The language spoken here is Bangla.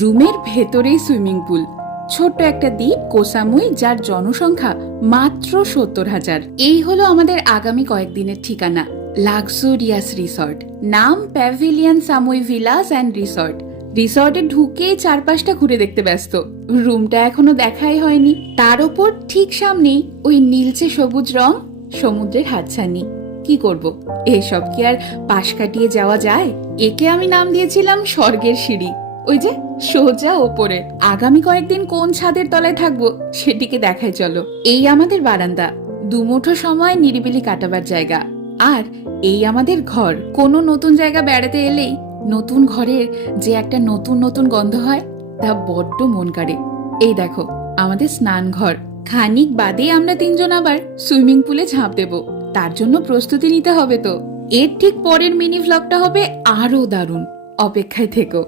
রুমের ভেতরেই সুইমিং পুল, ছোট্ট একটা দ্বীপ কোসামুই, যার জনসংখ্যা মাত্র 70,000। এই হলো আমাদের আগামী কয়েকদিনের ঠিকানা, লাক্সুরিয়াস রিসর্ট। নাম pavilion Samui villus and resort. রিসর্টে ঢুকেই চারপাশটা ঘুরে দেখতে ব্যস্ত। রুমটা এখনো দেখাই হয়নি। তার ওপর ঠিক সামনেই ওই নীলচে সবুজ রং, সমুদ্রের হাতছানি। কি করব, এসব কি আর পাশ কাটিয়ে যাওয়া যায়? একে আমি নাম দিয়েছিলাম স্বর্গের সিঁড়ি। ওই যে সোজা ওপরে। আগামী কয়েকদিন কোন ছাদের তলায় থাকবো সেটিকে দেখাই চলো। এই আমাদের বারান্দা, দুমুঠো সময় নিরিবিলি কাটাবার জায়গা। আর এই আমাদের ঘর। কোনো নতুন জায়গা বেড়াতে এলেই নতুন ঘরের যে একটা নতুন নতুন গন্ধ হয়, তা বড্ড মন কাড়ে। এই দেখো আমাদের স্নান ঘর। খানিক বাদে আমরা তিনজন আবার সুইমিং পুলে ঝাঁপ দেব। তার জন্য প্রস্তুতি নিতে হবে তো। এর ঠিক পরের মিনি ভ্লগটা হবে আরো দারুণ। অপেক্ষায় থেকো।